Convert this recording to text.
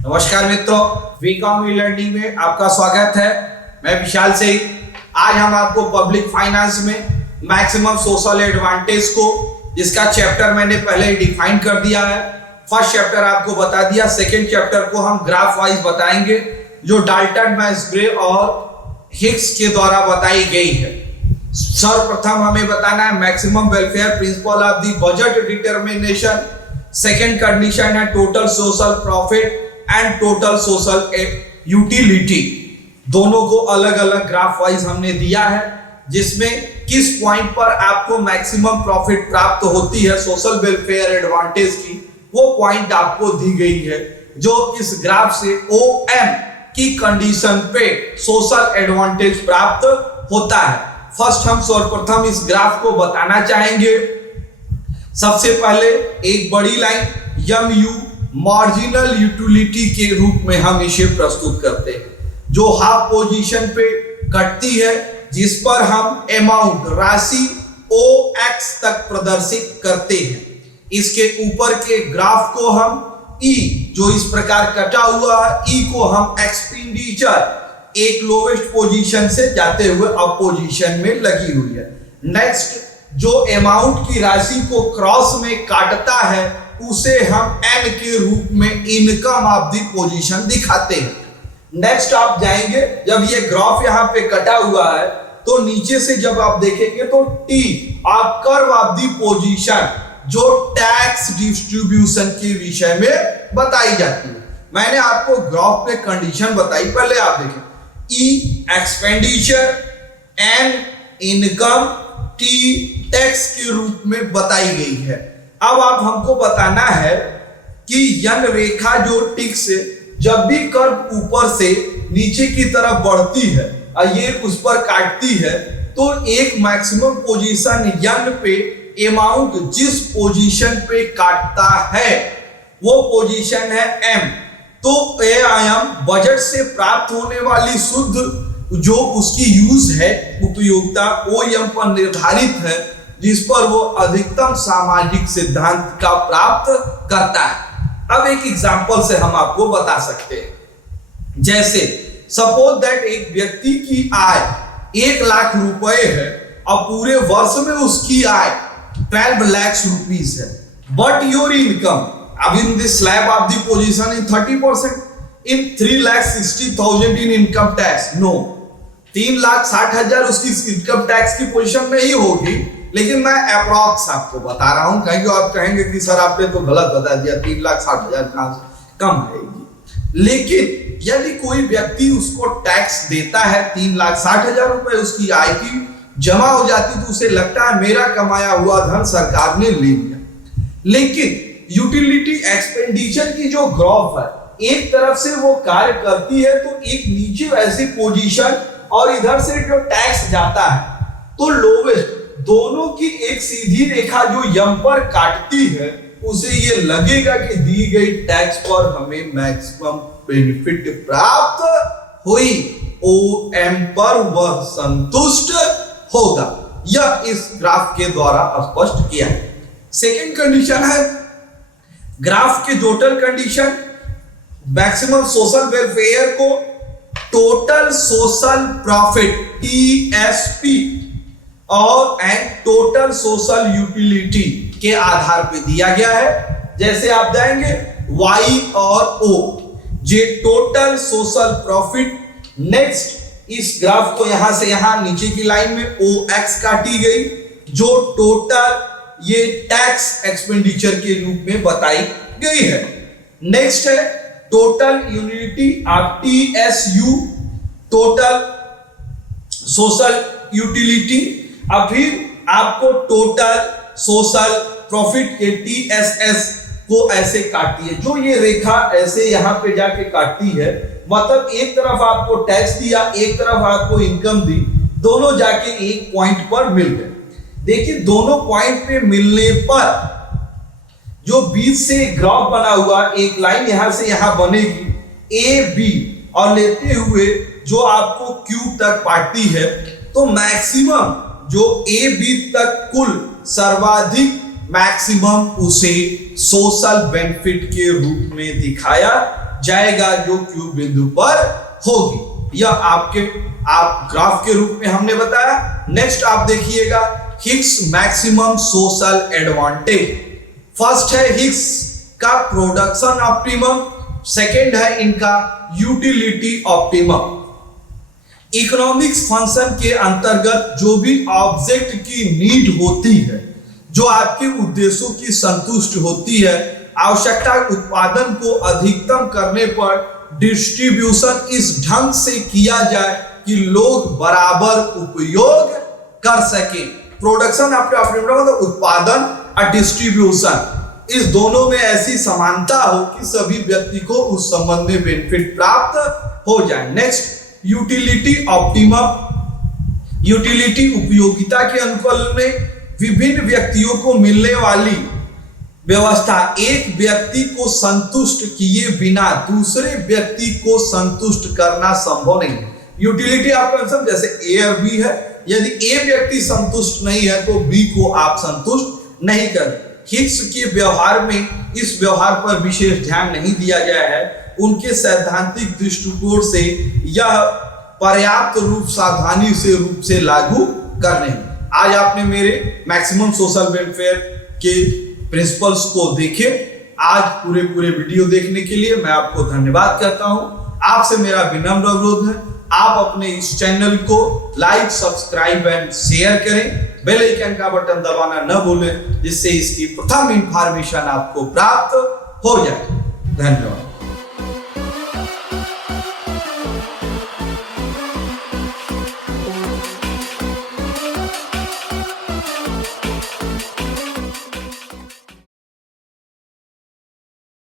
नमस्कार मित्रों, WeCom e learning में आपका स्वागत है। मैं विशाल से आज हम आपको पब्लिक फाइनेंस में मैक्सिमम सोशल एडवांटेज को, जिसका चैप्टर मैंने पहले ही डिफाइन कर दिया है। फर्स्ट चैप्टर आपको बता दिया, सेकंड चैप्टर को हम ग्राफ वाइज बताएंगे जो डाल्टन, मैक्सग्रे और हिग्स के द्वारा बताई गई है। सर्वप्रथम हमें बताना है maximum welfare principle of the budget determination. Second condition है total social profit and total social utility. दोनों को अलग अलग ग्राफ वाइज हमने दिया है, जिसमें किस पॉइंट पर आपको मैक्सिमम प्रॉफिट प्राप्त होती है सोशल वेलफेयर एडवांटेज की, वो पॉइंट आपको दी गई है, जो इस ग्राफ से OM की कंडीशन पे सोशल एडवांटेज प्राप्त होता है। फर्स्ट हम सर्वप्रथम इस ग्राफ को बताना चाहेंगे। सबसे पहले एक बड़ी लाइन MU मार्जिनल यूटिलिटी के रूप में हम इसे प्रस्तुत करते हैं, जो हाफ पोजीशन पे कटती है, जिस पर हम अमाउंट राशि OX तक प्रदर्शित करते हैं। इसके ऊपर के ग्राफ को हम E, जो इस प्रकार कटा हुआ है, E को हम एक्सपेंडिचर, एक लोवेस्ट पोजीशन से जाते हुए अप पोजीशन में लगी हुई है। नेक्स्ट, जो अमाउंट की राशि को क्रॉस में काटता है, उसे हम N के रूप में इनकम ऑफ द पोजीशन दिखाते हैं। नेक्स्ट आप जाएंगे, जब ये ग्राफ यहाँ पे कटा हुआ है तो नीचे से जब आप देखेंगे तो T आप कर्व ऑफ द पोजीशन, जो टैक्स डिस्ट्रीब्यूशन के विषय में बताई जाती है। मैंने आपको ग्राफ पे कंडीशन बताई, पहले आप देखें। E expenditure, N income, T tax के रूप में बताई गई है। अब आप हमको बताना है कि यन रेखा जो टिक से जब भी कर्व ऊपर से नीचे की तरफ बढ़ती है और ये उस पर काटती है, तो एक मैक्सिमम पोजीशन यन पे अमाउंट जिस पोजीशन पे काटता है वो पोजीशन है M। तो AIM बजट से प्राप्त होने वाली शुद्ध जो उसकी यूज है, उपयोगिता, OM पर निर्धारित है, जिस पर वो अधिकतम सामाजिक सिद्धांत का प्राप्त करता है। अब एक एग्जांपल से हम आपको बता सकते हैं। जैसे सपोज दैट एक व्यक्ति की आय 1 लाख रुपए है और पूरे वर्ष में उसकी आय 12 लाख रुपीस है, बट योर इनकम अब in this slab of the position in 30% in 3,60,000 in income tax. No, 3,60,000 उसकी इनकम टैक्स की पोजीशन में ही होगी, लेकिन मैं अप्रॉक्स आपको बता रहा हूं, कहीं आप कहेंगे कि सर आपने तो गलत बता दिया, 3,60,000 कम रहेगी। लेकिन यदि कोई व्यक्ति उसको टैक्स देता है, 3,60,000 रुपए उसकी आय की जमा हो जाती, तो उसे लगता है मेरा कमाया हुआ धन सरकार ने ले लिया। लेकिन यूटिलिटी एक्सपेंडिचर की जो ग्राफ है, एक तरफ से वो कार्य करती है तो एक नीचे ऐसी पोजीशन और इधर से जो टैक्स जाता है, तो लोवेस्ट दोनों की एक सीधी रेखा जो यम पर काटती है, उसे ये लगेगा कि दी गई टैक्स पर हमें मैक्सिमम बेनिफिट प्राप्त हुई, OM पर वह संतुष्ट होगा। यह इस ग्राफ के द्वारा स्पष्ट किया है। सेकंड कंडीशन है ग्राफ के total condition, maximum social welfare को टोटल सोशल प्रॉफिट TSP और एंड टोटल सोशल यूटिलिटी के आधार पे दिया गया है। जैसे आप जाएंगे Y और O, जे टोटल सोशल प्रॉफिट। नेक्स्ट, इस ग्राफ को यहां से यहां नीचे की लाइन में OX काटी गई, जो टोटल ये टैक्स एक्सपेंडिचर के रूप में बताई गई है। नेक्स्ट है total utility of TSU, total social utility. अब फिर आपको टोटल सोशल प्रॉफिट के TSS को ऐसे काटती है, जो ये रेखा ऐसे यहां पे जाके काटती है, मतलब एक तरफ आपको टैक्स दिया, एक तरफ आपको इनकम दी, दोनों जाके एक पॉइंट पर मिल गए। देखिए, दोनों पॉइंट पे मिलने पर जो बीच से ग्राफ बना हुआ एक लाइन यहां से यहां बनेगी AB, और लेते हुए जो आपको Q तक काटती है, तो मैक्सिमम जो AB तक कुल सर्वाधिक मैक्सिमम उसे सोशल बेनिफिट के रूप में दिखाया जाएगा जो Q बिंदु पर होगी। यह आप ग्राफ के रूप में हमने बताया। नेक्स्ट आप देखिएगा Higgs maximum social advantage. First है हिग्स का प्रोडक्शन ऑप्टिमम, सेकेंड है इनका यूटिलिटी ऑप्टिमम। इकोनॉमिक्स फंक्शन के अंतर्गत जो भी ऑब्जेक्ट की नीड होती है, जो आपके उद्देश्यों की संतुष्ट होती है, आवश्यकता उत्पादन को अधिकतम करने पर डिस्ट्रीब्यूशन इस ढंग से किया जाए कि लोग बराबर उपयोग कर सके। प्रोडक्शन मतलब उत्पादन और डिस्ट्रीब्यूशन, इस दोनों में ऐसी समानता हो कि सभी व्यक्ति को उस संबंध में बेनिफिट प्राप्त हो जाए। Next utility optimum. यूटिलिटी उपयोगिता के अनुकूल में विभिन्न व्यक्तियों को मिलने वाली व्यवस्था एक व्यक्ति को संतुष्ट किए बिना दूसरे व्यक्ति को संतुष्ट करना संभव नहीं है। यूटिलिटी आपका जैसे ए और बी है, यदि ए व्यक्ति संतुष्ट नहीं है तो बी को आप संतुष्ट नहीं कर। हिग्स के व्यवहार में इस व्यवहार पर विशेष ध्यान नहीं दिया गया है। उनके सैद्धांतिक दृष्टिकोण से यह पर्याप्त रूप सावधानी से रूप से लागू करने। आज आपने मेरे मैक्सिमम सोशल वेलफेयर के प्रिंसिपल्स को देखे। आज पूरे वीडियो देखने के लिए मैं आपको धन्यवाद करता हूं। आपसे मेरा विनम्र अनुरोध है, आप अपने इस चैनल को लाइक, सब्सक्राइब एंड शेयर करें। बेल आइकन का बटन दबाना न भूलें, जिससे इसकी प्रथम इंफॉर्मेशन आपको प्राप्त हो जाए। धन्यवाद।